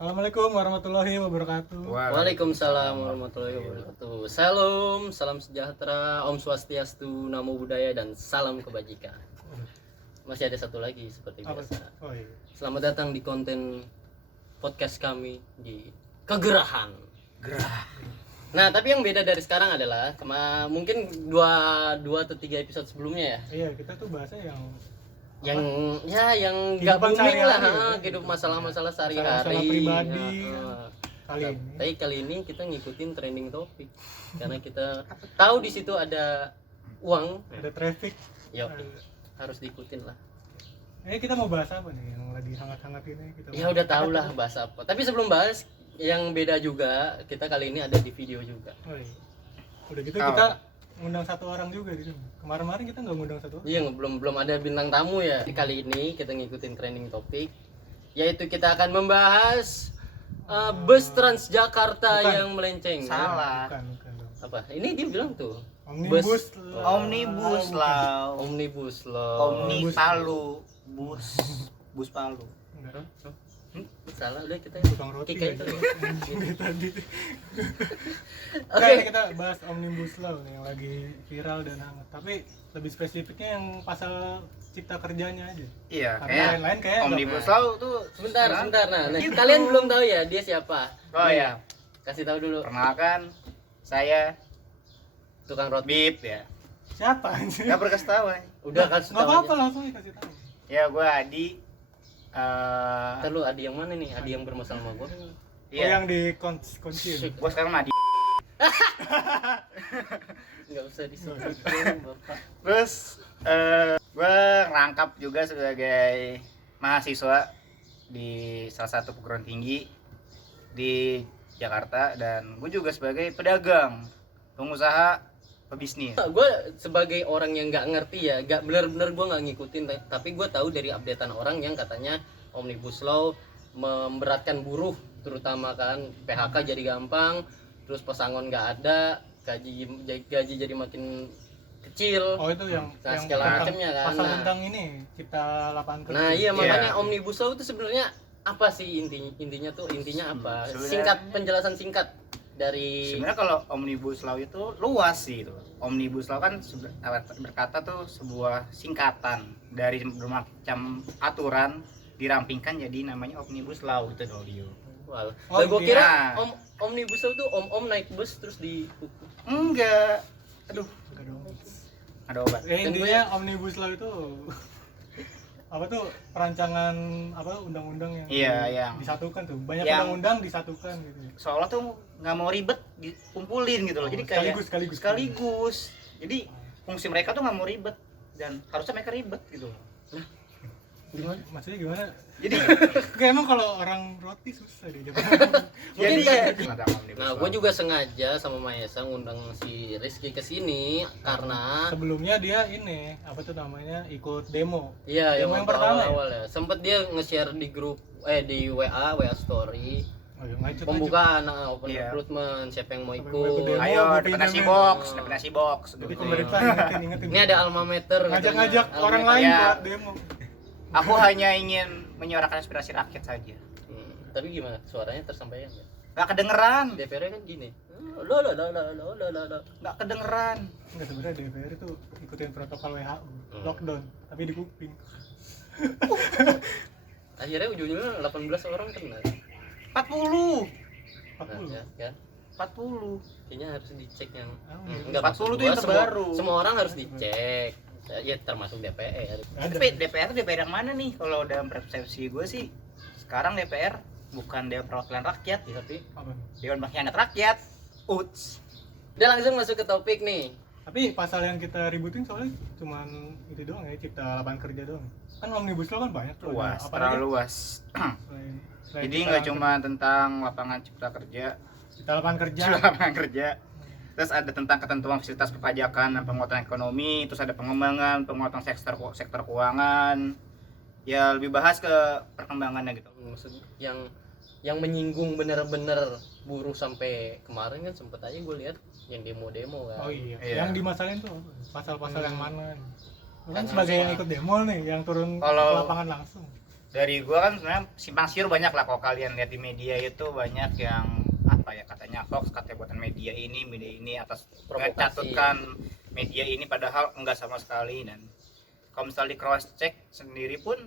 Assalamualaikum warahmatullahi wabarakatuh. Waalaikumsalam warahmatullahi wabarakatuh. Salam sejahtera, Om Swastiastu, Namo Buddhaya, dan salam kebajikan. Masih ada satu lagi seperti biasa. Oh iya. Selamat datang di konten podcast kami di Kegerahan. Nah, tapi yang beda dari sekarang adalah mungkin dua atau 3 episode sebelumnya ya. Iya, kita tuh bahasnya yang nggak kehidupan booming lah, sehari-hari, hidup masalah-masalah masalah sehari-hari pribadi. Nah, tapi kali ini kita ngikutin trending topik karena kita tahu di situ ada uang, ada traffic. Harus diikutin lah. Kita mau bahas apa nih yang lagi hangat-hangat ini? Ya udah tahu lah bahas apa. Tapi sebelum bahas yang beda juga, kita kali ini ada di video juga. Oh, iya. Udah gitu kita ngundang satu orang juga gitu. Kemarin kita nggak ngundang satu orang. Iya, belum ada bintang tamu ya. Kali ini kita ngikutin trending topik, yaitu kita akan membahas bus Transjakarta yang melenceng. Salah. Bukan. Apa? Ini dia bilang tuh. Omnibus Law. Omnibus Law. Omni Palu. Bus Palu. Enggak. Salah udah kita Tukang roti kick aja. tadi. Oke. Kita bahas Omnibus Law yang lagi viral dan hangat. Tapi lebih spesifiknya yang pasal cipta kerjanya aja. Iya, Karena kayak lain-lain kayak Omnibus Law tuh Sebentar. Nah, Gitu. kalian belum tahu ya dia siapa? Oh iya, Kasih tahu dulu. perkenalkan saya Tukang roti. Bib ya. siapa anjir? Enggak berkas tahu. Udah kasih Nggak tahu. apa-apa, langsung dikasih tahu. Ya gua Adi. Ntar lu Adi yang mana nih? Adi yang bermasalah sama gua. Oh, Iya. yang di kunci. Gua sekarang Adi. Enggak usah disebut Bapak. Terus gua ngerangkap juga sebagai mahasiswa di salah satu perguruan tinggi di Jakarta, dan gue juga sebagai pedagang, pengusaha, pebisnis. Gue sebagai orang yang nggak ngerti ya, nggak benar-benar gue nggak ngikutin, tapi gue tahu dari updatean orang yang katanya Omnibus Law memberatkan buruh, terutama kan PHK jadi gampang, terus pesangon nggak ada, gaji jadi makin kecil. Oh, itu yang segala macamnya kan. Pasal tentang ini cipta lapangan kerja. Nah iya, Iya. makanya Omnibus Law itu sebenarnya apa sih intinya apa? Sebenarnya- Penjelasan singkat dari. Sebenarnya kalau Omnibus Law itu luas sih itu. Omnibus Law kan berkata tuh sebuah singkatan dari bermacam aturan dirampingkan jadi namanya Omnibus Law itu dulu. Wah, Oh, gue kira iya. Omnibus Law tuh om naik bus terus dihukum. Enggak. Aduh, Enggak dong. ada obat. Intinya Omnibus Law itu apa tuh, perancangan undang-undang yang Yang disatukan tuh. Banyak yang- undang-undang disatukan gitu. Seolah tuh nggak mau ribet dikumpulin gitu loh. Jadi kayak sekaligus. Jadi fungsi mereka tuh nggak mau ribet, dan harusnya mereka ribet gitu. Gimana? Maksudnya gimana? Jadi Kayak emang kalau orang roti susah deh. jadi kayak- ada Omnibus Nah, Law. gue juga sengaja sama Maesa ngundang si Rizky ke sini karena Sebelumnya dia ini apa tuh namanya, ikut demo. iya Demo yang yang pertama awal ya. Sempet dia nge-share di grup di WA story Oh, ya, ngacut. pembukaan open Iya. recruitment, siapa yang mau Siapa yang mau ikut ikut. demo. Ayo, Mau depan nasi pinjamin. box, depan nasi box. Jadi gitu. pemerintah ingetin. Ini ada alma mater Ngajak-ngajak katanya. orang Alma lain Iya. buat demo. Aku hanya ingin menyuarakan aspirasi rakyat saja. Tapi gimana? Suaranya tersampaikan nggak? Nggak kedengeran, DPR kan gini. nggak kedengeran. Enggak, sebenarnya DPR itu ikutin protokol WHO, lockdown, tapi di kuping. Akhirnya ujung-ujungnya 18 orang kena. 40. Nah, ya kan? 40. Kayaknya harus dicek yang Oh, enggak 40 tuh yang terbaru. Semua orang harus dicek. Ya termasuk DPR. Ada. Tapi DPR yang mana nih? Kalau dalam persepsi gue sih, sekarang DPR bukan Dewan Perwakilan Rakyat, Ya, tapi Apa? Dewan Pengkhianat Rakyat. Uts. udah langsung masuk ke topik nih. Tapi pasal yang kita ributin soalnya cuman itu doang ya, cipta lapangan kerja doang. Kan Omnibus Law kan banyak tuh. Luas, Apa terlalu lagi? luas. Selain Jadi cipta nggak cuma tentang lapangan cipta kerja, cipta lapangan kerja. lapangan kerja. Terus ada tentang ketentuan fasilitas perpajakan dan penguatan ekonomi, terus ada pengembangan, penguatan sektor keuangan. Ya lebih bahas ke perkembangannya gitu. Maksud yang menyinggung bener-bener buruh sampai kemarin kan sempet aja gue lihat yang demo-demo kan. Oh iya. Iya. Yang dimasalahin tuh apa? Pasal-pasal yang mana? Lu kan Yang sebagai langsung yang ikut demo nih, yang turun ke Kalau- lapangan langsung. dari gua kan sebenarnya simpang siur banyak lah, kalau kalian lihat di media itu banyak yang apa ya, katanya hoax, katanya buatan media ini atas Provokasi. catutkan media ini, padahal enggak sama sekali. Dan kalau misalnya di cross check sendiri pun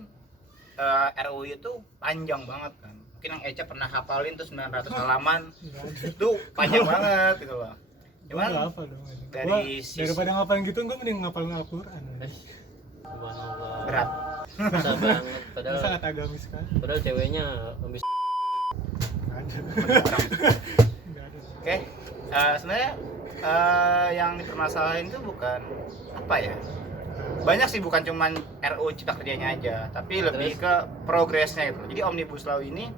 RUU itu panjang banget kan, mungkin yang Eca pernah hafalin tuh 900 halaman Nggak ada. itu panjang banget gitu loh. Gua nggak Cuman hafal dong. dari Daripada ngapalin gitu, gue mending ngapalin Al-Quran. Subhanallah. berat. Susah banget. Itu sangat agamis kan? Padahal ceweknya habis Nggak ada. Nggak ada. Oke, sebenarnya yang dipermasalahin itu bukan apa ya, banyak sih, bukan cuman RUU Cipta Kerjanya aja, tapi lebih ke progresnya gitu. Jadi Omnibus Law ini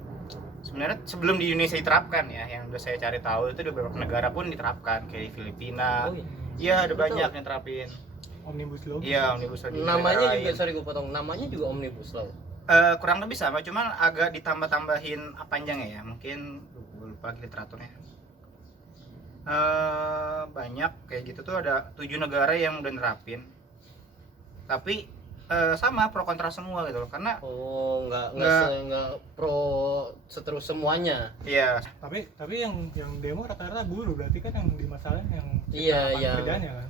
sebenarnya sebelum di Indonesia diterapkan ya, yang udah saya cari tahu itu di beberapa negara pun diterapkan, kayak di Filipina. Oh, iya. Iya, ada Betul. banyak yang terapin. Omnibus Law. Iya, Omnibus Law di negara namanya juga, lain. sorry gue potong, namanya juga Omnibus Law. Kurang lebih sama, cuman agak ditambah-tambahin panjangnya ya, mungkin gue lupa lagi literaturnya. Banyak kayak gitu tuh, ada 7 negara yang udah nerapin, tapi sama pro kontra semua gitu loh, karena Oh, Nggak. nggak pro seterus semuanya. ya Tapi yang demo rata-rata buruh, berarti kan yang dimasalahin yang Iya, lapangan yang- kerjanya kan.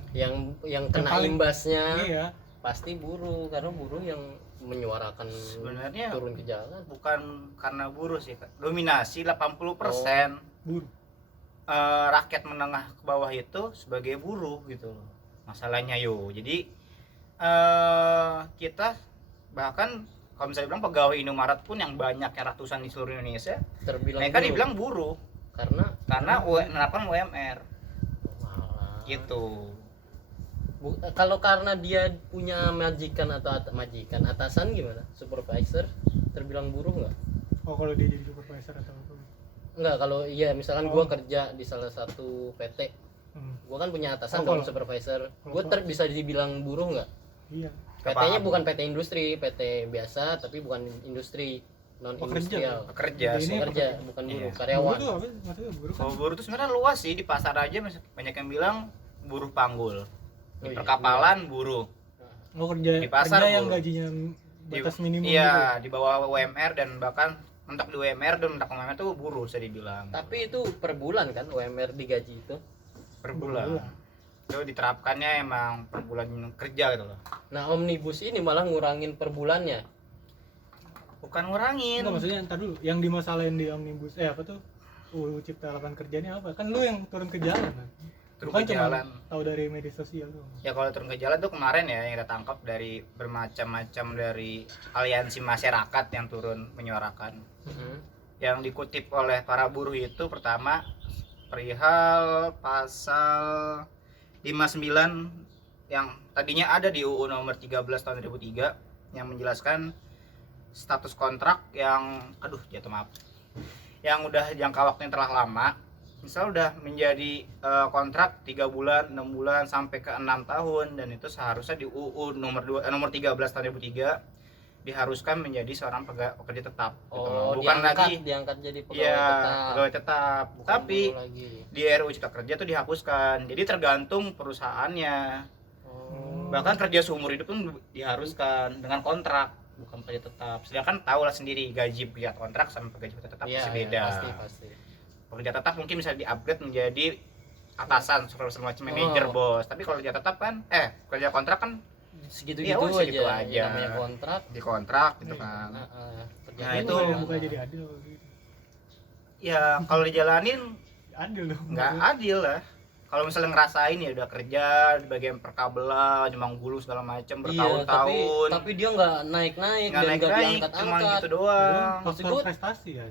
Yang kena paling- imbasnya Iya. pasti buruh, karena buruh yang menyuarakan sebenarnya turun ke jalan. bukan karena buruh sih, Kak. Dominasi 80% Buruh. rakyat menengah ke bawah itu sebagai buruh gitu loh masalahnya yo. Jadi kita bahkan kalau misalnya bilang pegawai Indomaret pun yang banyak, yang ratusan di seluruh Indonesia, Terbilang mereka buruh. dibilang buruh karena menerapkan UMR Wah. gitu. Kalau karena dia punya majikan atau majikan atasan gimana? Supervisor terbilang buruh nggak? Oh, kalau dia jadi supervisor atau apa? Enggak, kalau iya misalkan Oh. gua kerja di salah satu PT, gua kan punya atasan Oh, dong, kalau- supervisor. kalau- Gua bisa dibilang buruh nggak? Iya. PT-nya Paham. bukan PT industri, PT biasa tapi bukan industri, non industrial. Pekerja Ini sih. Pekerja, bukan buruh, Iya. karyawan. Buruh itu apa? Maksudnya buruh kan? Kalau buruh itu sebenarnya luas sih, di pasar aja banyak yang bilang buruh panggul, Oh, di iya. perkapalan buruh, Oh, kerja Di pasar, kerja yang buruh. gajinya batas minimum iya gitu. di bawah UMR, dan bahkan mentok di UMR dan mentok UMR itu buruh bisa dibilang Tapi itu per bulan kan UMR digaji itu. per bulan. Itu diterapkannya emang per bulan kerja gitu loh, Nah, Omnibus ini malah ngurangin per bulannya. bukan ngurangin. Enggak, maksudnya entar dulu yang dimasalahin di Omnibus apa tuh? UU Cipta Lapangan Kerjanya apa? Kan lu yang turun ke jalan kan? Turun Bukan ke cuma jalan. tahu dari media sosial tuh. Ya kalau turun ke jalan tuh kemarin ya yang kita tangkap dari bermacam-macam dari aliansi masyarakat yang turun menyuarakan. Yang dikutip oleh para buruh itu pertama perihal pasal 59 yang tadinya ada di UU nomor 13 tahun 2003 yang menjelaskan status kontrak yang yang udah jangka waktunya telah lama, misal udah menjadi kontrak 3 bulan, 6 bulan sampai ke 6 tahun, dan itu seharusnya di UU nomor 13 tahun 2003 diharuskan menjadi seorang pekerja tetap gitu loh. Oh, Bukan lagi diangkat jadi pegawai iya tetap. pegawai tetap, Bukan tapi buruh lagi. di RUU Cipta Kerja tuh dihapuskan, jadi tergantung perusahaannya. Oh. Bahkan kerja seumur hidup pun diharuskan dengan kontrak, bukan pekerja tetap. Sedangkan tahu lah sendiri gaji pekerja kontrak sama pekerja tetap Iya, pasti iya, beda. pasti. Pekerja tetap mungkin bisa di-upgrade menjadi atasan, supervisor macam manajer, Oh. bos. Tapi kalau kerja tetap kan kerja kontrak kan Segitu-gitu Iya, segitu aja. aja. Ya, namanya kontrak. di kontrak gitu Iya. kan. Kerjanya Nah, Itu itu yang bukan jadi adil gitu. Ya kalau dijalanin Adil dong. nggak adil lah. Kalau misalnya ngerasain ya udah kerja di bagian perkabelan, cuma gulu segala macam Iya, bertahun-tahun. tapi dia nggak naik-naik nggak dan nggak naik-naik, cuma diangkat-angkat. gitu doang. Maksud Faktor gua, prestasi ya.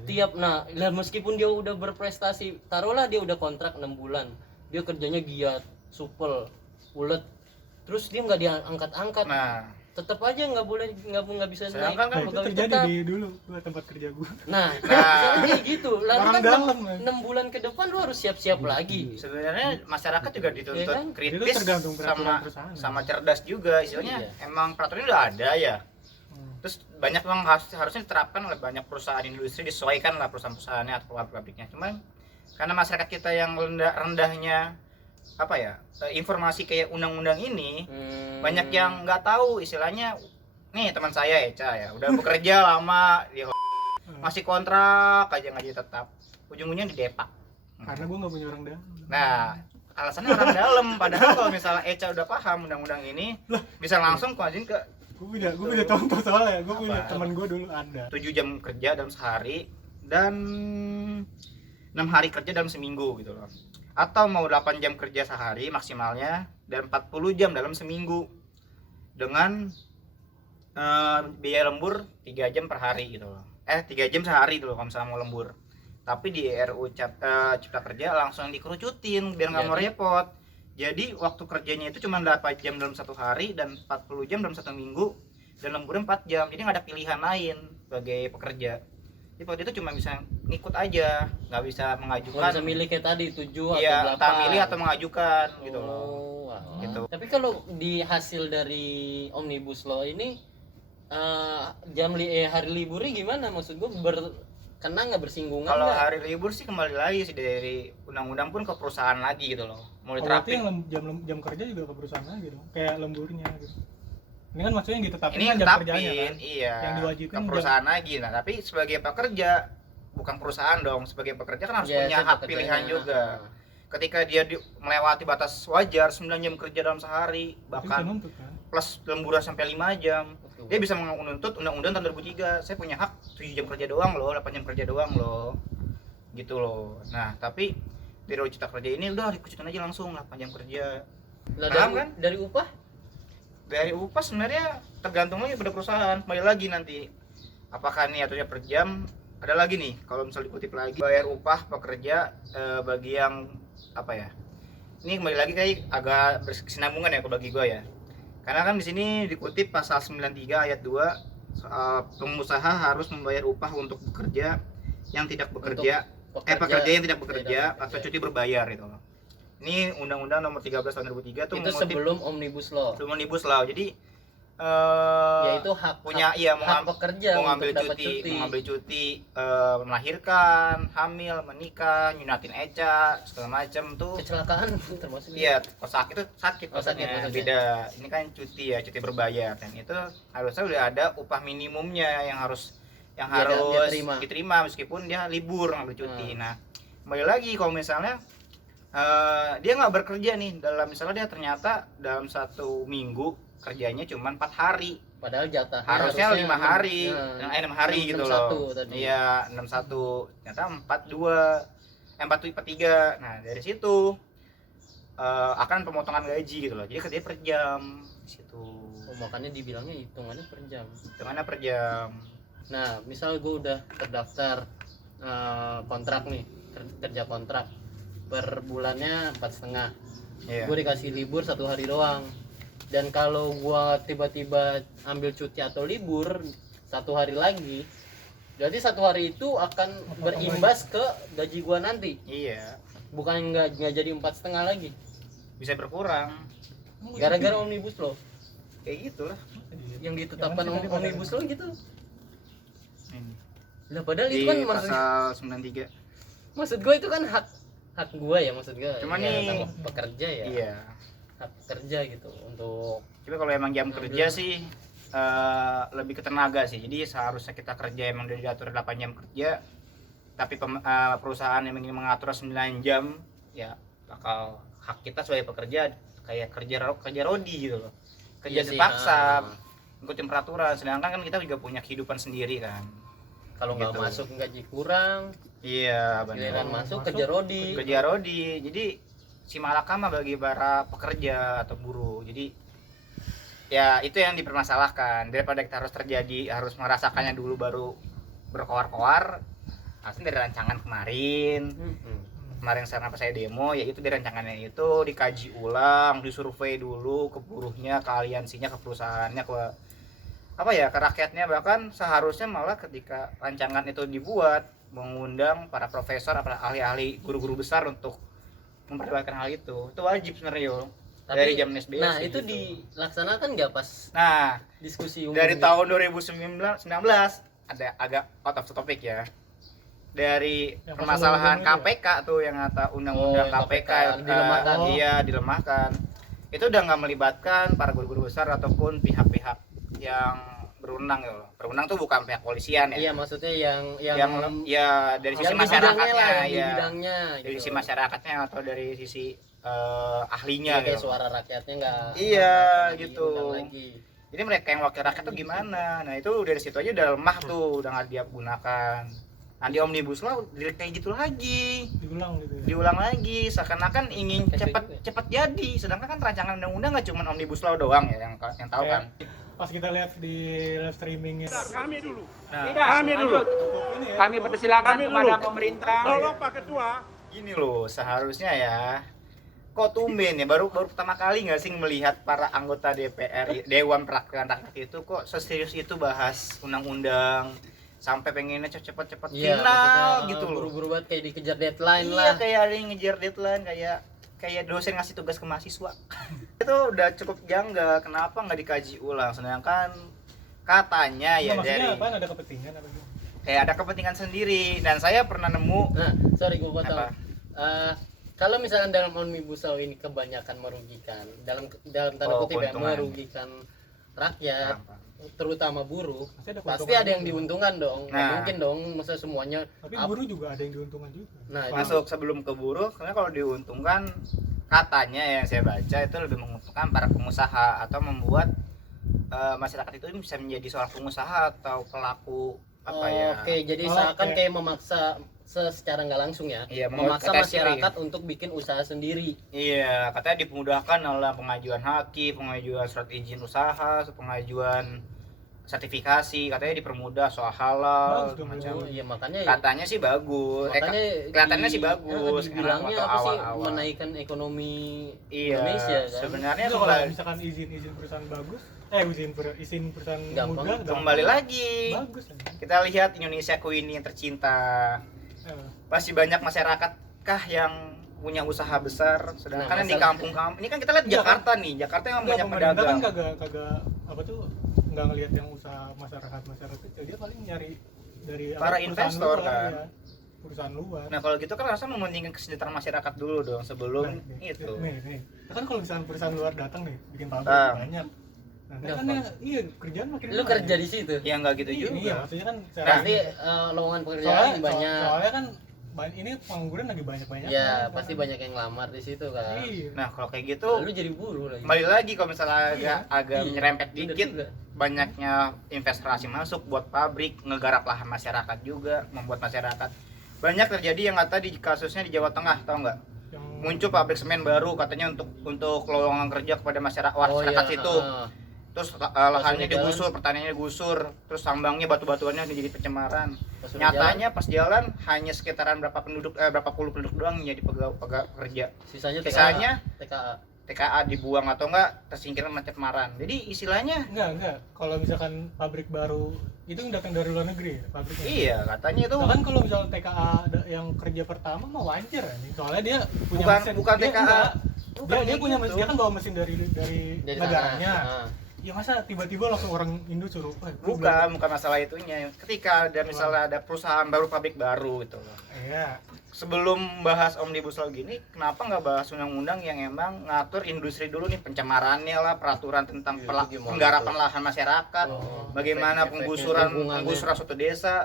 Lah meskipun dia udah berprestasi, taruhlah dia udah kontrak 6 bulan, dia kerjanya giat, supel, ulet, terus dia nggak diangkat-angkat, Nah, tetap aja nggak bisa naik. Sedangkan kan Nah, itu pegawai terjadi tetap. di dulu gua tempat kerja gua. Nah, Nah. misalnya kayak gitu. Lalu Orang kan dalam, kan? 6 bulan ke depan lu harus siap-siap lagi. sebenarnya masyarakat juga dituntut Iya kan? kritis Itu tergantung peraturan sama perusahaan. sama cerdas juga. Istilahnya Iya. emang peraturannya udah ada ya. Hmm. Terus banyak memang harusnya diterapkan oleh banyak perusahaan industri, disesuaikan lah perusahaan-perusahaannya atau pabrik-pabriknya. Cuman karena masyarakat kita yang rendahnya informasi kayak undang-undang ini, banyak yang nggak tahu istilahnya. nih teman saya Eca ya, udah bekerja lama di masih kontrak aja gaji tetap, ujung-ujungnya didepak. Karena gue nggak punya orang dalam. Nah, alasannya orang dalam. Padahal kalau misalnya Eca udah paham undang-undang ini, bisa langsung ngajuin ke. Gue punya contoh soalnya. Gue punya Apa? teman gue dulu ada. 7 jam kerja dalam sehari dan 6 hari kerja dalam seminggu gitu loh. Atau mau 8 jam kerja sehari maksimalnya dan 40 jam dalam seminggu dengan biaya lembur 3 jam per hari gitu loh. 3 jam sehari gitu loh kalau misalnya mau lembur. Tapi di RUU Cipta Kerja langsung dikerucutin biar nggak mau repot. Jadi waktu kerjanya itu cuma 8 jam dalam satu hari dan 40 jam dalam satu minggu dan lemburnya 4 jam. Jadi nggak ada pilihan lain sebagai pekerja. Jadi waktu itu cuma bisa ngikut aja, nggak bisa mengajukan. Nggak bisa milih kayak tadi 7 Iya, atau 8. entah milih atau mengajukan gitu loh. Wah. Gitu. Tapi kalau di hasil dari Omnibus Law ini hari liburnya gimana? Maksud gue kena nggak bersinggungan? Kalau nggak? hari libur sih kembali lagi sih dari undang-undang pun ke perusahaan lagi gitu loh. Mau Berarti diterapin. yang jam kerja juga ke perusahaan lagi dong. Kayak lemburnya gitu. Ini kan maksudnya yang ditetapin Ini kan jam tetapin, kerjanya kan. iya. Yang diwajibin Ke perusahaan lagi. Nah, tapi sebagai pekerja bukan perusahaan dong. Sebagai pekerja kan harus Ya, punya itu hak pekerjaannya. pilihan juga. Ketika dia melewati batas wajar 9 jam kerja dalam sehari, Itu bisa bahkan nuntut kan. plus lemburan sampai 5 jam. Betul. Dia bisa menuntut undang-undang tahun 2003. Saya punya hak 7 jam kerja doang loh, 8 jam kerja doang loh. Gitu loh. Nah, tapi di RUU Cipta Kerja ini udah dikucutin aja langsung 8 jam kerja. Nah, Paham dari, kan? dari upah? Dari upah sebenarnya tergantung lagi pada perusahaan. Kembali lagi nanti apakah ini aturnya per jam. Ada lagi nih kalau misal dikutip lagi bayar upah pekerja bagi yang apa ya, ini kembali lagi kayak agak berkesinambungan ya bagi gue ya, karena kan di sini dikutip pasal 93 ayat 2 soal pengusaha harus membayar upah untuk bekerja yang tidak bekerja pekerja yang tidak bekerja atau cuti berbayar itu loh. Ini Undang-Undang Nomor 13 Tahun 2003 tuh Itu sebelum Omnibus Law. belum Omnibus Law. Jadi Yaitu hak punya hak pekerja mau ngambil untuk dapat cuti, melahirkan, hamil, menikah, nyunatin Eca, segala macam tuh. Kecelakaan termasuk. Iya, kalau sakit Oh, sakit maksudnya. maksudnya. Beda. Ini kan cuti ya, cuti berbayar, dan itu harusnya udah ada upah minimumnya yang harus Dia terima. diterima meskipun dia libur ngambil cuti. Nah, kembali lagi kalau misalnya dia nggak bekerja nih, misalnya dia ternyata dalam satu minggu kerjanya cuma 4 hari, Padahal jatahnya harusnya 5 hari, 6 hari gitu loh. 61 tadi. Iya, 61. Ternyata 42, 43. Nah, dari situ akan pemotongan gaji gitu loh. Jadi kerja per jam di situ. Oh, makanya dibilangnya hitungannya per jam. Hitungannya per jam. Nah, misal gue udah terdaftar kontrak nih, kerja kontrak per bulannya 4,5. Iya. Gue dikasih libur 1 hari doang. Dan kalau gue tiba-tiba ambil cuti atau libur 1 hari lagi, berarti 1 hari itu akan berimbas ke gaji gue nanti. Iya. Bukan nggak jadi 4,5 lagi. Bisa berkurang. Gara-gara Omnibus Law. Kayak gitulah. Yang ditetapkan Omnibus Law gitu. Ini. Lah padahal Di itu kan pasal 93. maksud gue itu kan hak gue ya, maksud gue. Cuman ya, nih sama pekerja ya. iya. Hak kerja gitu untuk Tapi kalau emang jam kerja sih lebih ke tenaga sih. Jadi seharusnya kita kerja emang udah diatur 8 jam kerja, tapi perusahaan yang ingin mengatur 9 jam, ya bakal hak kita sebagai pekerja kayak kerja rodi gitu loh. Kerja Iya sih, dipaksa, ngikutin peraturan. Sedangkan kan kita juga punya kehidupan sendiri kan. kalau nggak Gitu. masuk gaji kurang, Iya, giliran benar. masuk kerja rodi. Kerja rodi. Jadi si malakama bagi para pekerja atau buruh. Jadi ya itu yang dipermasalahkan, daripada kita harus merasakannya dulu baru berkoar-koar. Harusnya dari rancangan kemarin sekarang pas saya demo, yaitu dari rancangannya itu dikaji ulang, disurvei dulu ke buruhnya, ke aliansinya, ke perusahaannya, ke apa ya, ke rakyatnya. Bahkan seharusnya malah ketika rancangan itu dibuat mengundang para profesor, para ahli-ahli, guru-guru besar untuk memperdebatkan hal itu wajib sebenarnya yo. Dari zaman SBS. Nah, itu gitu. dilaksanakan nggak pas Nah, diskusi umum? dari tahun 2019 ada agak out of the topic ya. Dari Yang permasalahan pasal KPK tuh yang kata undang-undang Oh, KPK, dilemahkan. iya dilemahkan. Itu udah nggak melibatkan para guru-guru besar ataupun pihak-pihak yang berwenang gitu loh. Berwenang tuh bukan pihak polisian ya. Iya, maksudnya yang Ya dari sisi yang di bidangnya masyarakatnya lah, yang di ya. bidangnya Dari gitu. sisi masyarakatnya atau dari sisi ahlinya Iya, kayak gitu. suara rakyatnya nggak Iya, nggak gitu. diundang lagi. Jadi mereka yang wakil rakyat tuh gimana? Nah itu dari situ aja udah lemah tuh, udah nggak dia gunakan. Nah di omnibus law kayak gitu lagi, diulang gitu ya. diulang lagi, seakan-akan ingin cepat jadi. Sedangkan kan rancangan undang-undang nggak cuma omnibus law doang ya yang tahu kan. Pas kita lihat di live streamingnya Kami dulu. Nah, Kami dulu. ini ya, Kami persilakan kepada pemerintah. Tolong Pak Ketua. gini loh, seharusnya ya. Kok tumben ya baru pertama kali nggak sih melihat para anggota DPR Dewan Perwakilan Rakyat itu kok seserius itu bahas undang-undang sampai pengennya cepet-cepet Iya, final maksudnya, gitu loh. buru-buru banget kayak dikejar deadline Iya lah. kayak ada yang ngejar deadline kayak dosen ngasih tugas ke mahasiswa. Itu udah cukup janggal, kenapa nggak dikaji ulang sedangkan katanya ya maksudnya dari apaan, ada kepentingan apa gitu? kayak ada kepentingan sendiri dan saya pernah nemu Nah, sorry gue potong. Apa? Kalau misalkan dalam omnibus law ini kebanyakan merugikan, dalam tanda kutip ya, keuntungan. merugikan rakyat, terutama buruh, Pasti ada pasti keuntungan ada yang juga. diuntungkan dong. Nggak Nah. mungkin dong, masa semuanya. Tapi buruh juga ada yang diuntungkan juga. Nah, masuk sebelum ke buruh karena kalau diuntungkan katanya yang saya baca itu lebih menguntungkan para pengusaha atau membuat masyarakat itu bisa menjadi seorang pengusaha atau pelaku apa ya. Oke, jadi Oh, seakan oke. kayak memaksa secara nggak langsung ya, Iya, memaksa membuat masyarakat untuk bikin usaha sendiri. Iya, katanya dimudahkan dalam pengajuan haki, pengajuan surat izin usaha, pengajuan sertifikasi, katanya dipermudah soal halal Bagus dong, macam. Oh, iya makanya Katanya sih bagus. makanya kelihatannya sih bagus, dibilangnya waktu apa sih, awal-awal. menaikkan ekonomi Iya, Indonesia kan. sebenarnya Itu kalau kembali, misalkan izin perusahaan bagus, izin perusahaan Gampang. mudah, kembali lagi. bagus ya. Kita lihat Indonesia Queen yang tercinta. Masih banyak masyarakat kah yang punya usaha besar, sedangkan Nah, yang di masalah- kampung-kampung ini kan kita lihat Iya, Jakarta nih, Jakarta yang Enggak, banyak pemerintah kan pedagang. kagak apa tuh nggak ngelihat yang usaha masyarakat kecil, dia paling nyari dari Para perusahaan investor luar, kan. ya. Perusahaan luar. Nah kalau gitu kan harusnya mementingkan kesejahteraan masyarakat dulu dong sebelum itu. Nih. Kan kalau misalnya perusahaan luar datang nih, bikin pabrik Bang. banyak. Nah, Gampang. kan iya kerjaan makin Lu banyak. kerja di situ. Ya nggak gitu Iya, juga. iya, maksudnya kan Pasti lowongan pekerjaan banyak. Soalnya kan ini pengangguran lagi banyak-banyak. Ya, pasti banyak yang lamar di situ kan. Iya. Nah kalau kayak gitu Lu jadi buruh lagi. kembali lagi kalau misalnya agak Iya, nyerempet bener dikit, juga. banyaknya investasi masuk buat pabrik, ngegarap lahan masyarakat juga, membuat masyarakat banyak terjadi yang kata di kasusnya di Jawa Tengah, tahu nggak? Yang Muncul pabrik semen baru katanya untuk lowongan kerja kepada masyarakat situ. Terus lahannya udah jalan. digusur, pertaniannya digusur, terus tambangnya batu-batuannya jadi pencemaran. Pas udah Nyatanya pas jalan hanya sekitaran berapa puluh penduduk doang yang jadi pekerja. jalan, sisanya Sisanya TKA. TKA dibuang atau enggak tersingkirkan pencemaran. Jadi istilahnya enggak. Kalau misalkan pabrik baru itu yang datang dari luar negeri ya, pabriknya. iya katanya itu Bahkan kalau misalnya TKA yang kerja pertama mah wajar ya. Soalnya dia punya bukan dia TKA. enggak. Bukan Dia kayak punya gitu. mesin, dia kan bawa mesin dari Dari negaranya. sana. Ya masa tiba-tiba langsung orang Indo suruh bukan masalah itunya. Ketika ada misalnya ada perusahaan baru, pabrik baru gitu loh. Iya. Sebelum bahas omnibus law gini, kenapa nggak bahas undang-undang yang emang ngatur industri dulu nih, pencemarannya lah, peraturan tentang Iya, itu gimana penggarapan tuh? lahan masyarakat, Oh, bagaimana efek-efeknya, lingkungannya. penggusuran suatu desa,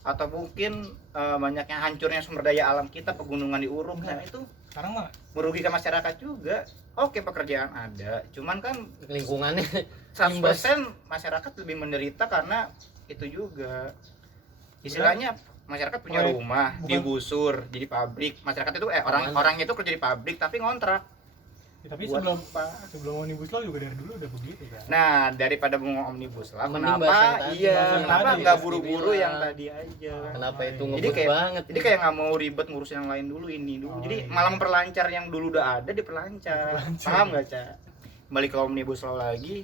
atau mungkin banyaknya hancurnya sumber daya alam kita, pegunungan diuruk, Enggak. dan itu Sekarang mah merugikan masyarakat juga. Oke pekerjaan ada, cuman kan Lingkungannya 100% masyarakat lebih menderita karena itu juga. Istilahnya masyarakat punya Bukan- rumah bukan- digusur jadi pabrik. Masyarakat itu orang itu kerja di pabrik tapi ngontrak. ya, tapi Buat sebelum omnibus law juga dari dulu udah begitu kan. Nah, daripada ngomong omnibus law, Mending bahas yang kenapa tadi, iya, bahas yang kenapa tadi, nggak pasti buru-buru bilang. yang tadi aja? Kenapa itu Jadi ngebut kayak- banget? Jadi kayak nggak mau ribet ngurusin yang lain dulu ini dulu. Oh, Jadi iya. malah memperlancar yang dulu udah ada diperlancar. Diperlancar. Paham nggak, Ca? Balik ke omnibus law lagi.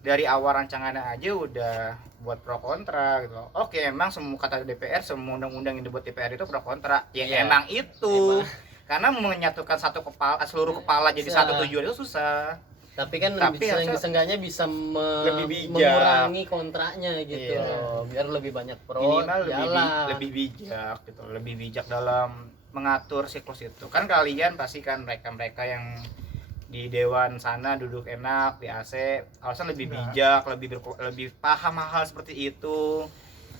Dari awal rancangannya aja udah buat pro kontra gitu loh. Oke, emang semua kata DPR, semua undang-undang yang dibuat DPR itu pro kontra. Ya Iya. emang itu. Emang. Karena menyatukan seluruh kepala jadi Susah. satu tujuan itu susah. Tapi kan Tapi harusnya seenggaknya bisa lebih bijak. mengurangi kontraknya gitu. Iya. Biar lebih banyak pro Minimal jalan. lebih bijak gitu, lebih bijak dalam mengatur siklus itu. Kan kalian pasti kan mereka yang di dewan sana duduk enak di AC, harusnya lebih Enggak. bijak, lebih paham hal seperti itu.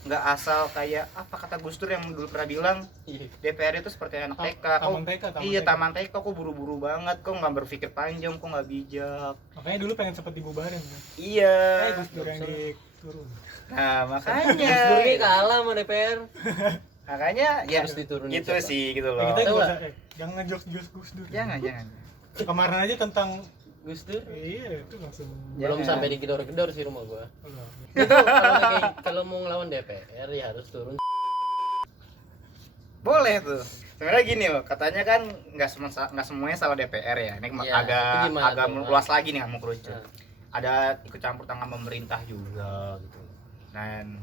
Nggak asal kayak apa kata Gus Dur yang dulu pernah bilang, Iya. DPR itu seperti anak TK. Taman TK, Iya, taman TK kok buru-buru banget, kok nggak berpikir panjang, kok nggak bijak. Makanya dulu pengen cepet dibubarin kan. Iya. Gus Dur yang diturun. Nah, Gus makanya Dur ini kalah sama DPR. makanya ya Harus diturunin gitu siapa? sih gitu Ya, loh. kita Tahu nggak nggak? usah, jangan ngejokes Gus Dur. Jangan. Kemarin aja tentang Gus Dur iya itu langsung belum Jangan. sampai digedor-gedor sih rumah gua. belum. Itu kalau mau ngelawan DPR ya harus turun. Boleh tuh. Sebenarnya gini loh, katanya kan nggak semuanya salah DPR ya. Ini Iya, itu gimana agak tuh? luas lagi nih, nggak mau kerucut. Nah, Ada ikut campur tangan pemerintah juga gitu. Dan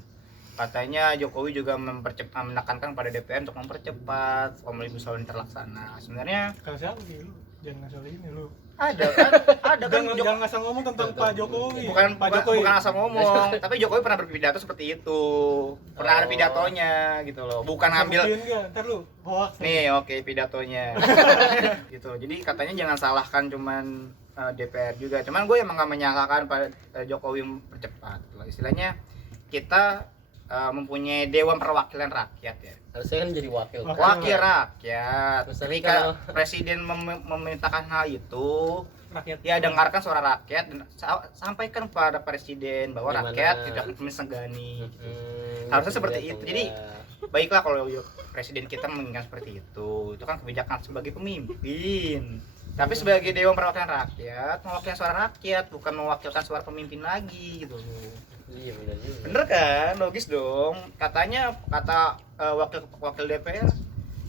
katanya Jokowi juga menekankan pada DPR untuk mempercepat Omnibus Law ini terlaksana. Sebenarnya Kalau siapa sih lu? Jangan ngasal ini lu. ada kan Jangan ngasal ngomong tentang Pak Jokowi. Pak Jokowi. bukan asal ngomong, tapi Jokowi pernah berpidato seperti itu. Pernah ada Oh. pidatonya gitu loh. Bukan Bisa ngambil buktiin nggak? Ntar lu hoax. nih oke pidatonya gitu. Jadi katanya jangan salahkan cuman DPR juga. Cuman gue emang gak menyalahkan pada Jokowi percepat gitu loh. Istilahnya kita mempunyai Dewan Perwakilan Rakyat ya. harusnya kan jadi wakil. Wakil rakyat. Terus Ketika kalau- presiden memerintahkan hal itu, Rakyat. ya dengarkan suara rakyat dan sampaikan kepada presiden bahwa Gimana? rakyat tidak mensegani. Hmm, Harusnya seperti gitu itu. Jadi, ya. Baiklah kalau presiden kita menginginkan seperti itu kan kebijakan sebagai pemimpin. Tapi sebagai Dewan Perwakilan Rakyat, mewakilkan suara rakyat, bukan mewakilkan suara pemimpin lagi gitu. Iya benar juga. Bener kan? Logis dong. Katanya kata wakil DPR,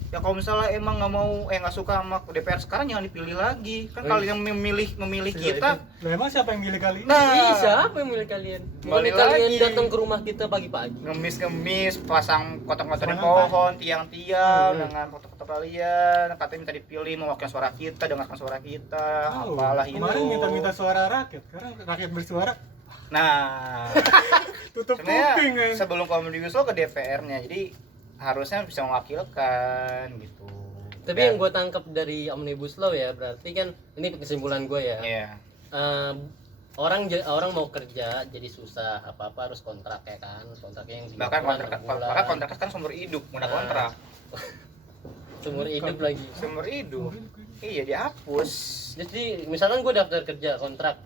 ya kalau misalnya emang nggak suka sama DPR sekarang jangan dipilih lagi. Kan kalau yang memilih kita, Lah emang siapa yang milih kali ini? nah Ih, siapa yang milih kalian? Kembali Bukan kalian lagi. datang ke rumah kita pagi-pagi. ngemis, pasang kotak-kotak di Serangan pohon, tiang-tiang Hmm. dengan foto-foto kalian. Katanya minta dipilih mewakilkan suara kita, dengarkan suara kita, Tahu, apalah itu. kemarin minta suara rakyat, sekarang rakyat bersuara Nah, tutup sebenarnya kuping kan. sebelum Omnibus Law ke DPR-nya, jadi harusnya bisa mewakilkan gitu. Tapi Dan- yang gue tangkap dari Omnibus Law ya, berarti kan ini kesimpulan gue ya. Iya. Eh, orang mau kerja jadi susah, apa-apa harus kontrak ya kan, kontraknya yang 3 Bahkan bulan, kontrak 6 bulan. bahkan kontrak kan seumur hidup, mudah Nah. kontrak. Seumur hidup lagi. Seumur hidup. Iya, dihapus. Jadi misalkan gue daftar kerja kontrak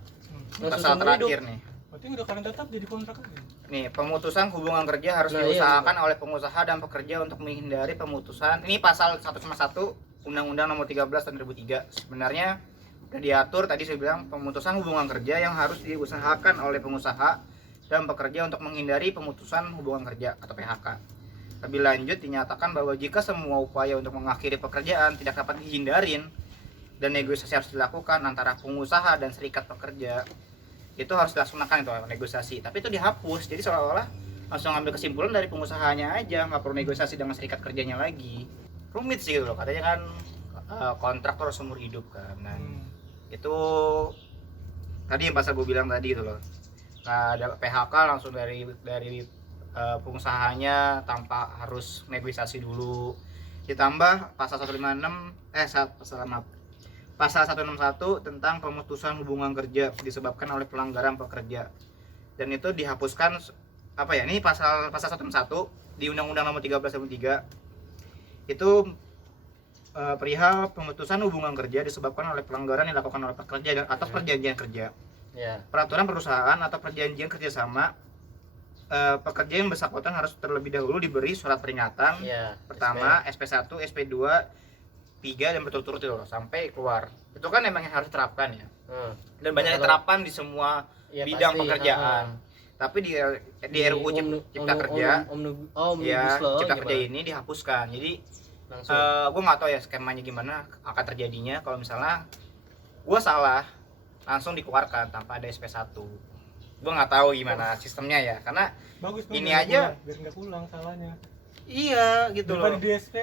langsung Pasal seumur terakhir hidup. nih. Berarti udah kalian tetap jadi kontrak aja. Nih, pemutusan hubungan kerja harus Nah, iya, diusahakan oleh pengusaha dan pekerja untuk menghindari pemutusan. Ini pasal 151 Undang-Undang Nomor 13 Tahun 2003. Sebenarnya udah diatur tadi saya bilang pemutusan hubungan kerja yang harus diusahakan oleh pengusaha dan pekerja untuk menghindari pemutusan hubungan kerja atau PHK. Lebih lanjut dinyatakan bahwa jika semua upaya untuk mengakhiri pekerjaan tidak dapat dihindarin dan negosiasi harus dilakukan antara pengusaha dan serikat pekerja, itu harus dilaksanakan itu negosiasi. Tapi itu dihapus, jadi seolah-olah langsung ngambil kesimpulan dari pengusahanya aja, nggak perlu negosiasi dengan serikat kerjanya lagi. Rumit sih gitu loh, katanya kan kontraktor seumur hidup kan. Dan itu tadi yang pasal gue bilang tadi gitu loh, nah, ada PHK langsung dari pengusahanya tanpa harus negosiasi dulu. Ditambah pasal 161 tentang pemutusan hubungan kerja disebabkan oleh pelanggaran pekerja, dan itu dihapuskan apa ya, ini pasal 161 di Undang-Undang Nomor 13 Tahun 2003 itu perihal pemutusan hubungan kerja disebabkan oleh pelanggaran yang dilakukan oleh pekerja dan atas perjanjian kerja, Ya. peraturan perusahaan atau perjanjian kerjasama. Pekerja yang bersangkutan harus terlebih dahulu diberi surat peringatan Ya. pertama, SP1, SP2, 3 dan berturut-turut itu loh, sampai keluar. Itu kan memang yang harus diterapkan ya. Dan banyak diterapkan di semua Ya, bidang pasti, pekerjaan. Tapi di RUU Cipta Kerja, Omnibus Law Cipta gimana? Kerja ini dihapuskan. Jadi Langsung. gue nggak tahu ya skemanya gimana akan terjadinya kalau misalnya gue salah langsung dikeluarkan tanpa ada SP1. Gue nggak tahu gimana sistemnya ya, karena Bagus ini biar aja- nggak biar nggak pulang salahnya. iya gitu Daripada loh. di SP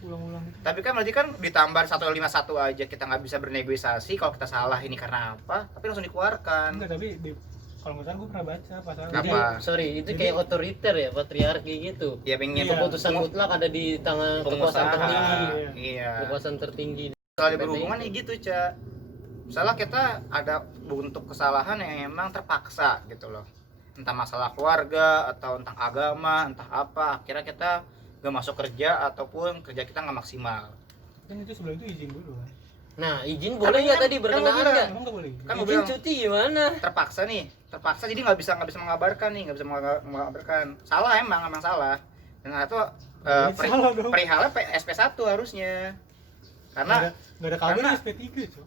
ulang-ulang gitu. Tapi kan berarti kan ditambah 151 aja kita nggak bisa bernegosiasi kalau kita salah ini karena apa, tapi langsung dikeluarkan. Enggak, tapi kalau nggak salah gue pernah baca pasalnya. Jadi, Apa? sorry, itu Jadi- kayak otoriter ya, patriarki gitu. Dia pengen Iya. Keputusan mutlak ada di tangan kekuasaan pengusaha. tertinggi. Iya. Kekuasaan tertinggi. Soal berhubungan ya gitu, Cak. Misalnya kita ada bentuk kesalahan yang emang terpaksa gitu loh, entah masalah keluarga atau entah agama, entah apa, akhirnya kita gak masuk kerja ataupun kerja kita nggak maksimal. Kan itu sebelum itu izin dulu kan. Nah, izin boleh ya tadi berkenaan nggak? Emang nggak boleh. Kan gua Izin bilang cuti gimana? terpaksa jadi nggak bisa mengabarkan nih, nggak bisa mengabarkan. Salah emang salah. Dan itu Salah dong. perihalnya SP1 harusnya. Karena nggak ada kabar karena- SP3 Cok.